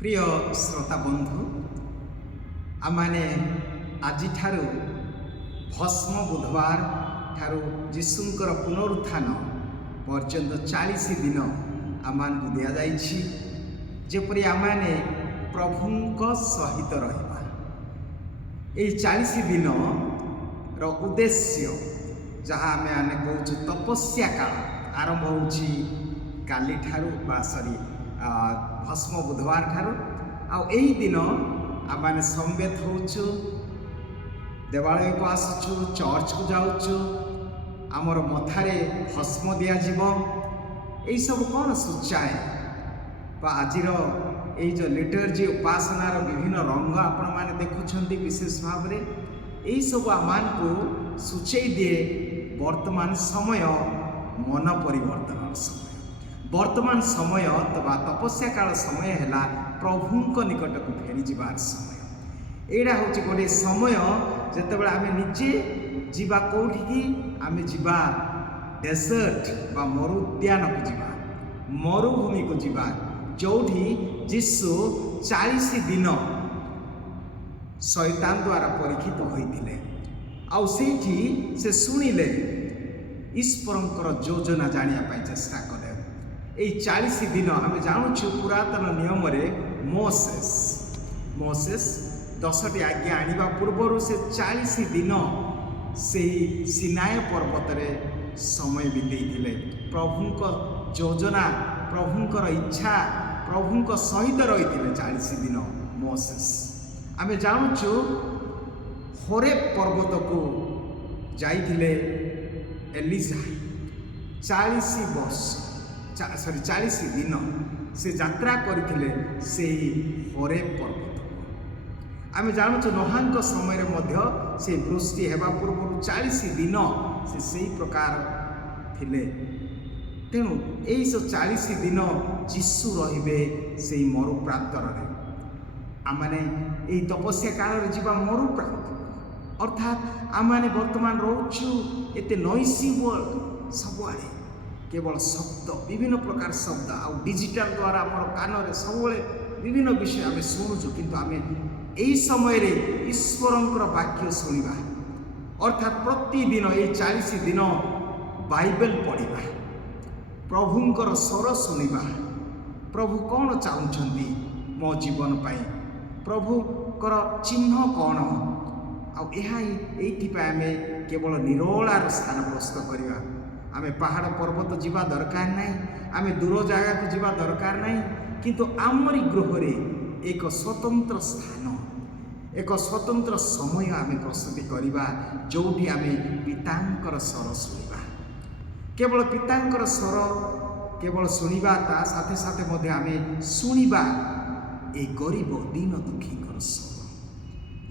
प्रिय श्रोता बंधु आमाने आजि ठारू भस्म बुधवार ठारू जीशुंकर पुनरुत्थान पर्यंत 40 दिन आमान को दिया जाइछि जेपरि आमाने प्रभुंक सहित रहिबा। एई 40 दिन रो उद्देश्य जहाँ आमे आने कहूँ तपस्या काल आरंभ होउछि काली ठारू बा भस्म बुधवार ठारू आई दिन आम संवेद होचु देवालय को आसुचु चर्च को जाऊचु आमर मथारे भस्म दिया जीवो यही सब कौन सूचाए आज जो लिटर्जी उपासनार विभिन्न रंग आपण मैंने देखुं विशेष भाव में यही सब आमान को सूचई दिए वर्तमान समय मन परिवर्तन समय वर्तमान समय तपस्या काल समय है प्रभुंक निकट को फेरी जीवार समय एड़ा हूँ गोटे समय जितेबाला आम निजे जीवा कौटी आम जीवा डेजर्ट बा मरुद्यान को जीवा मरुभूमि को जीवा जोठी जीशु 40 दिन शैतान द्वारा परीक्षित होते आठी से शुणिले ईश्वरंकर योजना जानापी चेष्टा कले। यही 40 दिन आम जानूँ पुरातन नियम मोसेस 10टी आज्ञा आनिबा पूर्वर से 40 दिन से सिनाय पर्वत रे समय बितेइथिले प्रभुंक योजना प्रभुंकर इच्छा प्रभुंक सहित रही 40 दिन मोसेस आम जानूँ होरेब पर्वत को जाइथिले एलिजा 40 वर्ष 40 दिन से यात्रा करथिले से होरेब पर्वत को आम जानूँ नोहांक समय मध्य से वृष्टि हेबा पूर्व 40 दिन से सही प्रकार थिले तेणु यही 40 दिन जीशु रहिबे से मरु प्रांतर आमने यही तपस्या काल जीवा मरु प्रांत अर्थात आमने वर्तमान रोचु एते नॉइसी वर्ल्ड सबुआड़े केवल शब्द विभिन्न प्रकार शब्द आ डिजिटल द्वारा आम कान सब विभिन्न विषय आम शुणुचु किंतु आम यही समय ईश्वरंकर वाक्य शुणा अर्थात प्रतिदिन ये 40 दिन बाइबल पढ़ा प्रभुंकर स्वर शुणा प्रभु कौन चाहते मो जीवन पाई प्रभुकर चिन्ह कौन आम केवल निरोलार स्थान प्रस्तुत करवा आम पहाड़ पर्वत जीवा दरकार नहीं आम दूर जगह को जीवा दरकार नहीं किंतु आमरी गृह एक स्वतंत्र स्थान एक स्वतंत्र समय आम प्रस्तुति करवा जोठी आम पितांकर स्वर शुणा केवल पितांकर स्वर केवल शुणा ता साथे साथे मध्य आम शुणा ए गरीब दीन दुखींकर स्वर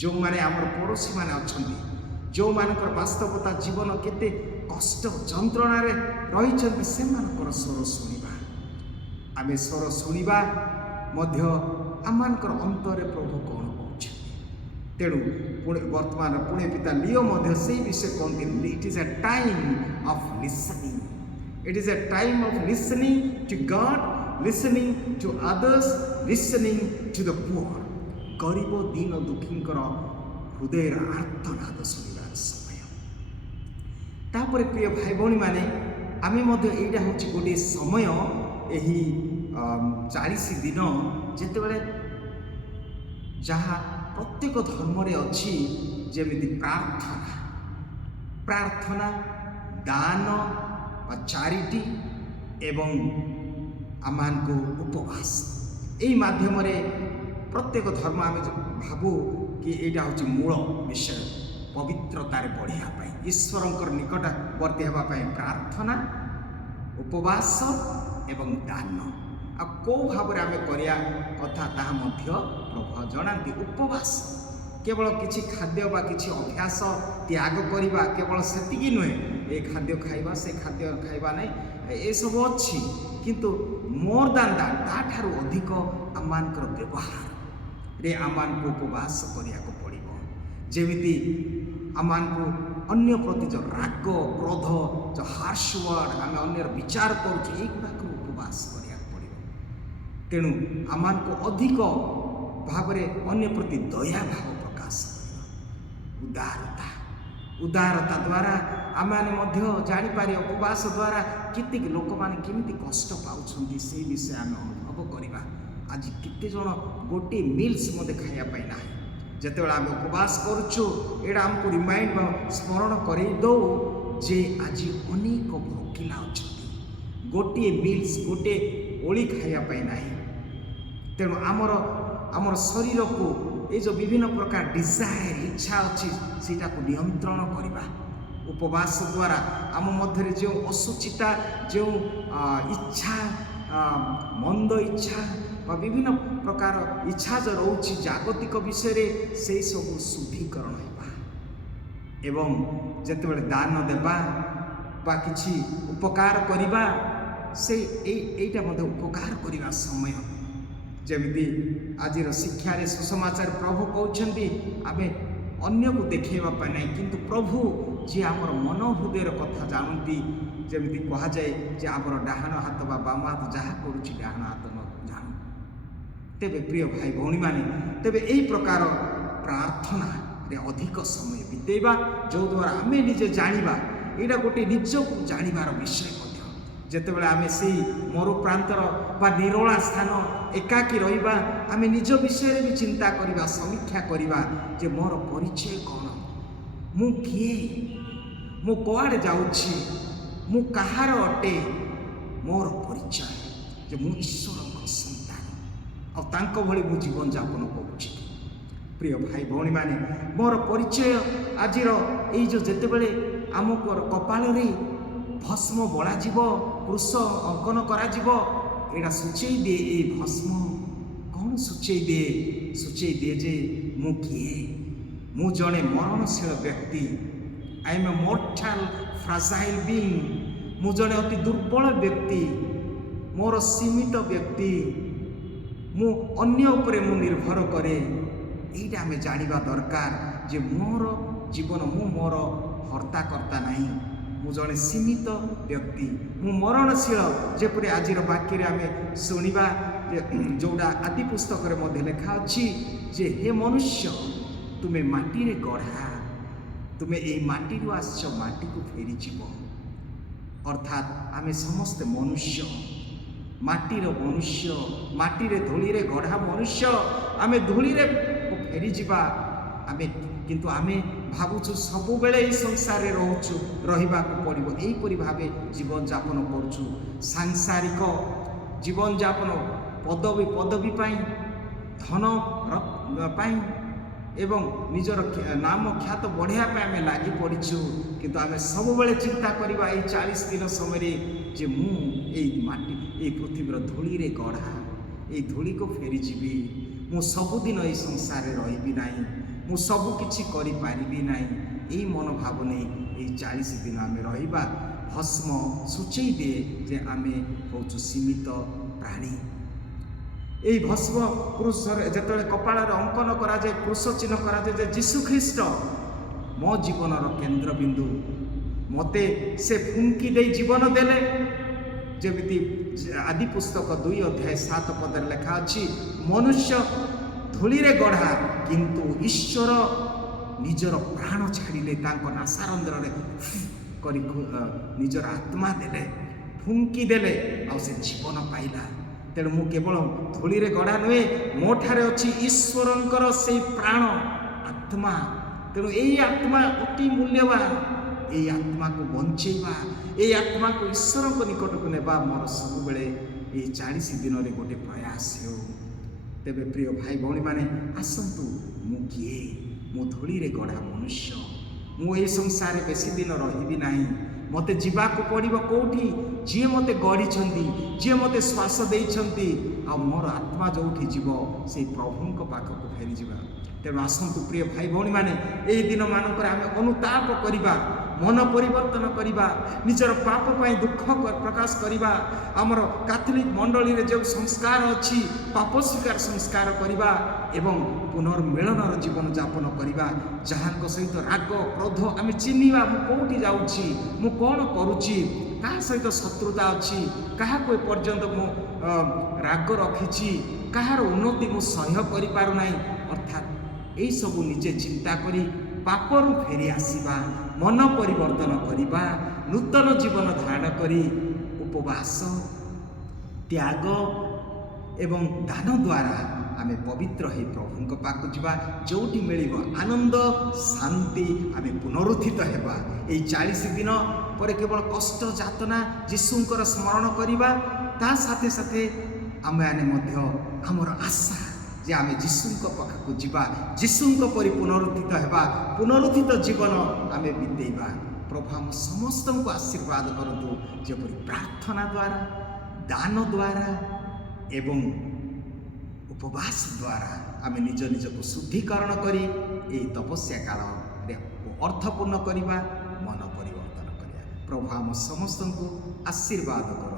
जो माने आमर पड़ोशी माने अच्छी जो मानकर वास्तवता जीवन केते कष्ट जंत्रणा रही से स्वर शुणा आम स्वर शुणा आमर अंतर प्रभु कौन कहते तेणु वर्तमान पुणे पिता लियो से विषय कहते it is a time of listening it is a time of listening to God listening to others listening to the poor गरीब दीन दुखींकर हृदय आर्तनाद शुणवार समय तापर प्रिय भाई भौणी माने आमे मध्य एटा होछि गोटे समय यही 40 दिन जेतेबेले जहाँ प्रत्येक धर्म रे अच्छी जेमिति प्रार्थना प्रार्थना दान चैरिटी एवं आमान को उपवास यही माध्यम प्रत्येक धर्म आम भावु कि यहाँ हूँ मूल विषय पवित्रतार बढ़िया ईश्वरंकर निकटवर्ती होगापी प्रार्थना उपवास एवं दान आ कौ भाव आम करिया कथा ताहा मध्य प्रभु जनाती उपवास केवल किसी खाद्य बा किसी अभ्यास त्याग करवा केवल सेतिकी नुहे ए खाद्य खाइबा से खाद्य खाइबा नहीं ये सब अच्छी किंतु मोर दान दैट ताठारु अधिक आमानकर व्यवहार रे आमान को उपवास करिया को पड़िबो जेमिति आमान को अन्य प्रति जो राग क्रोध जो हार्श वर्ड आम अन्य विचार करुचे युवा उपवास करिया पड़िबो तेणु आमको अधिक भाव अन्य प्रति दया भाव प्रकाश करवा उदारता द्वारा आम जापर उपवास द्वारा केत लोक मैंने केमी कष्ट पाँच से विषय आम अनुभव करवा। आज केते जन गोटे मिल्स खायापी ना जिते आम उपवास करुचु एटा आमको रिमाइंड स्मरण कर दो जे आज अनेक भोकिला अच्छा गोटे मिल्स गोटे ओली खायापी ना। तेणु आमर शरीर को ये जो विभिन्न प्रकार डिजायर इच्छा अच्छी सीटा को नियंत्रण करवा। उपवास द्वारा आम मध्य जो असुचिता जो इच्छा मंद इच्छा विभिन्न प्रकार इच्छा जो रोचे जागतिक विषय से सब शुद्धिकरण होगा एवं जिते दान देवा किसी उपकार करवा से एटा उपकार करने समय जमी आज शिक्षा सुसमाचार प्रभु कहते आम अन्य को देखा ना किंतु प्रभु जी आमर मन हृदय कथा जानती जमी कह जाए जे आमर डाहाण हाथ बाम हाथ जहाँ करुच्ची डाहाण हाथ न जान। तेबे प्रिय भाई भौणी माने तेबे यही प्रकार प्रार्थना रे अधिक समय बितेवा जो द्वारा आम निजे जानिबा एटा गोटे निजक जानिबार विषय जितेबाला आम से मरुप्रांतर बा निरोला स्थान एकाकी रहिबा आम निज विषय भी चिंता करवा समीक्षा करवा जे मोर परिचय कौन मु किए मु कुआड़े जाऊछि मु कहार अटे मोर परिचय जे मु ईश्वर संतान और तांको भली मु जीवन यापन करुछि। प्रिय भाई भौणी माने मोर परिचय आज जो जितेबाला आमको कपाल रे भस्म बोला पुरुष अंकन करा सूचई दे ये भस्म कौन सूचई दे जे मु किए मु जड़े मरणशील व्यक्ति I am a mortal fragile being मु जड़े अति दुर्बल व्यक्ति मोर सीमित व्यक्ति मु अन्य उपरे मु निर्भर करे यहीटा आम जानिबा दरकार जे मोर जीवन मु मोर हर्ता करता नहीं मु जड़े सीमित व्यक्ति मु मरणशील जेपरि आज वाक्य आम शुणा जोड़ा आदि पुस्तक लिखा अच्छी जे हे मनुष्य तुम्हें माटी रे गढ़ा तुम्हें ये माटी आस माटी को फेरी जीव अर्थात आम समस्ते मनुष्य माटीर मनुष्य माटी रे धूली रे गढ़ा मनुष्य आम धूली रे फेरी जीवा आम किंतु आम भावुँ सब बेले संसार में रोचु रहा पड़ो यहीपरि भाव जीवन यापन करुचु सांसारिक जीवन यापन पदवी धन पाई एवं निजर नाम ख्यात बढ़ापे आम लगी पड़ीचु किंतु आम सब बेले चिंता करवा 40 दिन समय जे माटी ये पृथ्वीर धूली रे गढ़ा ये धूली को फेरी जीवी मु सबुदिन ये संसार रही ना मु सबु किछि करि पारिबी नाही एई मनोभाव नहीं 40 दिन आम रहिबा भस्म सूचई दे जे आमे होचु सीमित प्राणी। एई भस्म क्रूस जेतले कपाल अंकन करा जाए क्रूस चिन्ह करा जाए जे यीशु ख्रीस्ट मो जीवनर केंद्र बिंदु मते से फुंकी दे जीवन देले जेमिति आदि पुस्तक 2 अध्याय 7 पद लिखा अछि मनुष्य धूली रे गढ़ा किंतु ईश्वर निजर प्राण छाड़िले नासारंध्र करी निजर आत्मा देले फुंकी देले आ से जीवन पाइला। तेणु मु केवल धूली रे गढ़ा नुहे मो ठारे अछि ईश्वरंकर से प्राण आत्मा। तेणु यही आत्मा अति मूल्यवान ये आत्मा को बंचेवा ये आत्मा को ईश्वर को निकट को नेबा मोर सब बेले ये 40 दिन रे गोटे प्रयास हो। तेबे प्रिय भाई भौणी माने आसतु मु किए मु धूली रे गढ़ा मनुष्य मु ए संसार बेसी दिन रही ना मते जीवाक पड़ो कौटी जी मते गढ़ी जी मते श्वास देइछंती आ मोर आत्मा जोठी जीव से प्रभु पाखक फेरी जीवा। तेणु आसतु प्रिय भाई भौणी माने ए दिन मानकर आम अनुताप करवा मन परिवर्तन करवा निजर पाप पाई दुख प्रकाश करवा आमर कैथोलिक मंडली रे जो संस्कार अच्छी पाप स्वीकार संस्कार करवा एवं पुनर्मिलनर जीवन यापन करवा जहाँ सहित राग क्रोध आम चिन्हवा मुझे जाऊँगी मु कौन करुच्ची क्या सहित शत्रुता अच्छी क्या एपर्यंत मु राग रखी कहार उन्नति मु सह्य करूना अर्थात यही सब निजे चिंता करी पापरू फेरी आसवा मन परिवर्तन करवा नूतन जीवन धारण करी उपवास त्याग एवं दान द्वारा आमे पवित्र हे प्रभु पाक जा जोटी मिल आनंद शांति आमे पुनरुत्थित हेबा। 40 दिन पर केवल कष्ट जातना जीशुंकर स्मरण करवा ता साथे साथे आमे आमर आशा जे आमे जीशुंक पाखक जीवा जीशुंक परि पुनरुत्थित हेबा पुनरुत्थित जीवन आमे बितेबा। प्रभु हम समस्त को आशीर्वाद करतु जेपरि प्रार्थना द्वारा दान द्वारा एवं उपवास द्वारा आमे निज निज को शुद्धिकरण करी ए तपस्या काल अर्थपूर्ण करवा मन परिवर्तन करवा। प्रभु हम समस्त को आशीर्वाद कर।